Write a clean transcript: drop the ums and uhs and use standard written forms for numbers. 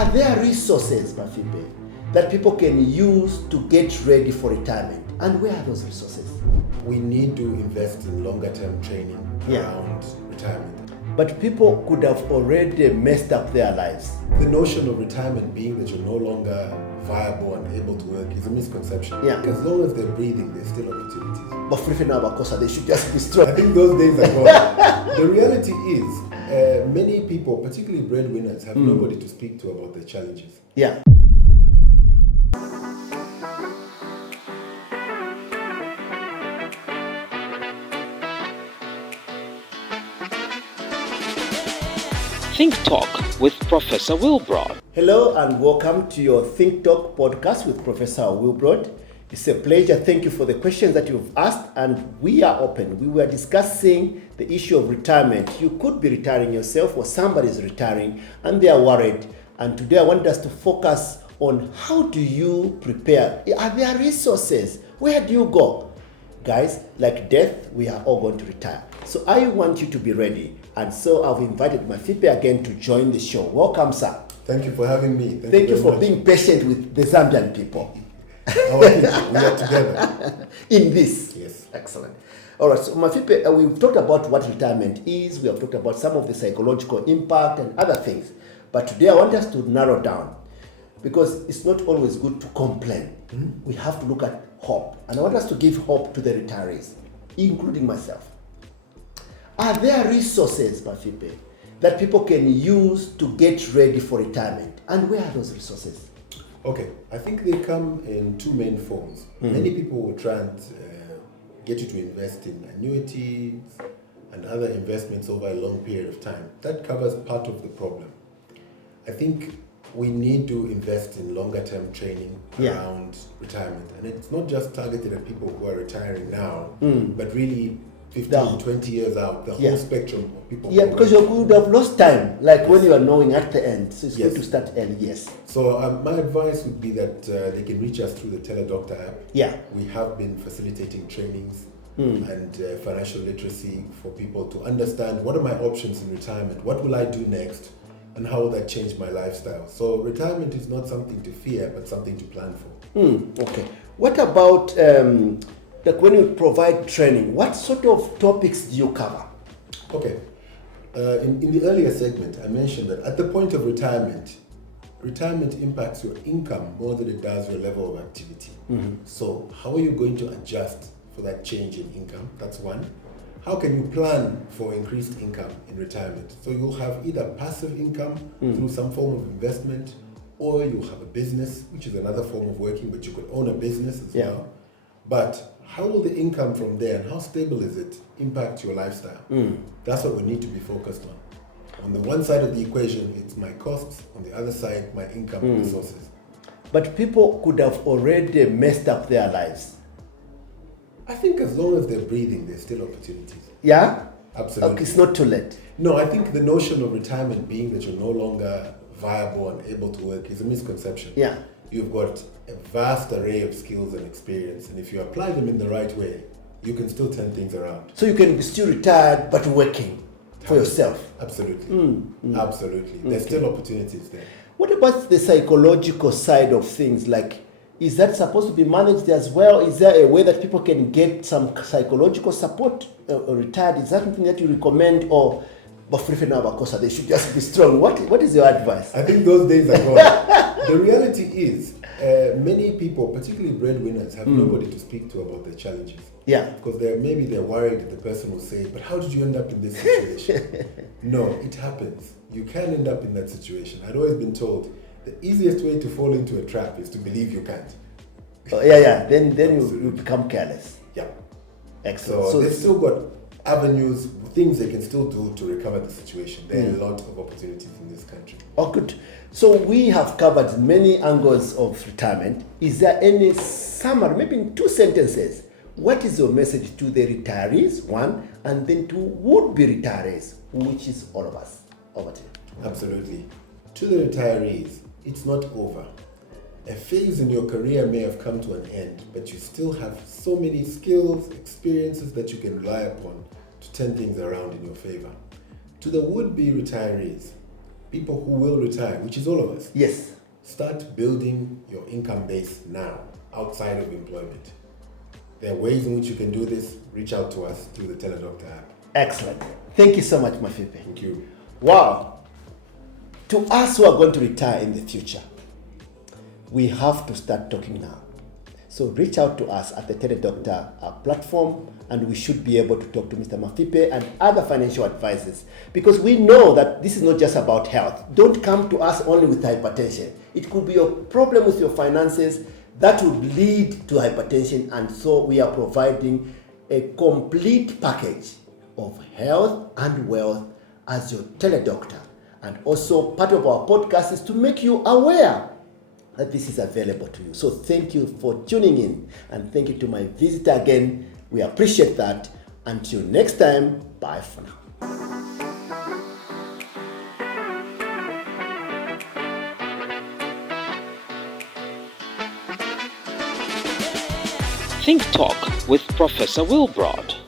Are there resources, Mafipe, that people can use to get ready for retirement? And where are those resources? We need to invest in longer term training around retirement. But people could have already messed up their lives. The notion of retirement being that you're no longer viable and able to work is a misconception. Yeah. As long as they're breathing, there's still opportunities. But they should just be strong. I think those days are gone. The reality is, many people, particularly breadwinners, have nobody to speak to about their challenges. Yeah. Think Talk with Professor Wilbroad. Hello and welcome to your Think Talk podcast with Professor Wilbroad. It's a pleasure. Thank you for the questions that you've asked, and we are open. We were discussing the issue of retirement. You could be retiring yourself, or somebody is retiring and they are worried. And today I want us to focus on how do you prepare? Are there resources? Where do you go? Guys, like death, we are all going to retire. So I want you to be ready. And so I've invited Mafipe again to join the show. Welcome, sir. Thank you for having me. Thank you for being patient with the Zambian people. We are together. In this. Yes. Excellent. All right, so Mafipe, we've talked about what retirement is. We have talked about some of the psychological impact and other things. But today I want us to narrow down, because it's not always good to complain. We have to look at hope. And I want us to give hope to the retirees, including myself. Are there resources, Mafipe, that people can use to get ready for retirement? And where are those resources? Okay, I think they come in two main forms. Many people will try and get you to invest in annuities and other investments over a long period of time. That covers part of the problem. I think we need to invest in longer term training around retirement. And it's not just targeted at people who are retiring now, but really 15, 20 years out, the whole spectrum of people. Yeah, because you would have lost time, like when you are knowing at the end. So it's good to start early, yes. So my advice would be that they can reach us through the Teledoctor app. Yeah. We have been facilitating trainings and financial literacy for people to understand what are my options in retirement, what will I do next, and how will that change my lifestyle. So retirement is not something to fear, but something to plan for. Okay. What about like when you provide training, what sort of topics do you cover? Okay. In the earlier segment, I mentioned that at the point of retirement impacts your income more than it does your level of activity. So how are you going to adjust for that change in income? That's one. How can you plan for increased income in retirement? So you'll have either passive income through some form of investment, or you'll have a business, which is another form of working, but you could own a business as well. But how will the income from there and how stable is it impact your lifestyle? That's what we need to be focused on. On the one side of the equation, it's my costs. On the other side, my income and resources. But people could have already messed up their lives. I think as long as they're breathing, there's still opportunities. Yeah? Absolutely. Okay, it's not too late. No, I think the notion of retirement being that you're no longer viable and able to work is a misconception. Yeah. You've got a vast array of skills and experience, and if you apply them in the right way, you can still turn things around. So you can be still retired but working for yourself. Absolutely. Absolutely. There's still opportunities there. What about the psychological side of things? Like, is that supposed to be managed as well? Is there a way that people can get some psychological support retired? Is that something that you recommend, or they should just be strong? What is your advice? I think those days are gone. The reality is, many people, particularly breadwinners, have nobody to speak to about their challenges. Yeah. Because they're worried that the person will say, but how did you end up in this situation? No, it happens. You can end up in that situation. I'd always been told the easiest way to fall into a trap is to believe you can't. Then you become careless. Yeah. Excellent. So they've still got avenues, things they can still do to recover the situation. There are a lot of opportunities in this country. Oh, good. So we have covered many angles of retirement. Is there any summary, maybe in 2 sentences? What is your message to the retirees, one, and then to would-be retirees, which is all of us? Over to you. Absolutely. To the retirees, it's not over. A phase in your career may have come to an end, but you still have so many skills, experiences that you can rely upon to turn things around in your favor. To the would-be retirees, people who will retire, which is all of us, Yes. start building your income base now, outside of employment. There are ways in which you can do this. Reach out to us through the Teledoctor app. Excellent. Thank you so much, Mafipe. Thank you. Wow. To us who are going to retire in the future, we have to start talking now. So reach out to us at the Teledoctor platform, and we should be able to talk to Mr. Mafipe and other financial advisors, because we know that this is not just about health. Don't come to us only with hypertension. It could be a problem with your finances that would lead to hypertension, and so we are providing a complete package of health and wealth as your Teledoctor. And also part of our podcast is to make you aware that this is available to you. So thank you for tuning in, and thank you to my visitor again. We appreciate that. Until next time, bye for now. Think Talk with Professor Wilbroad.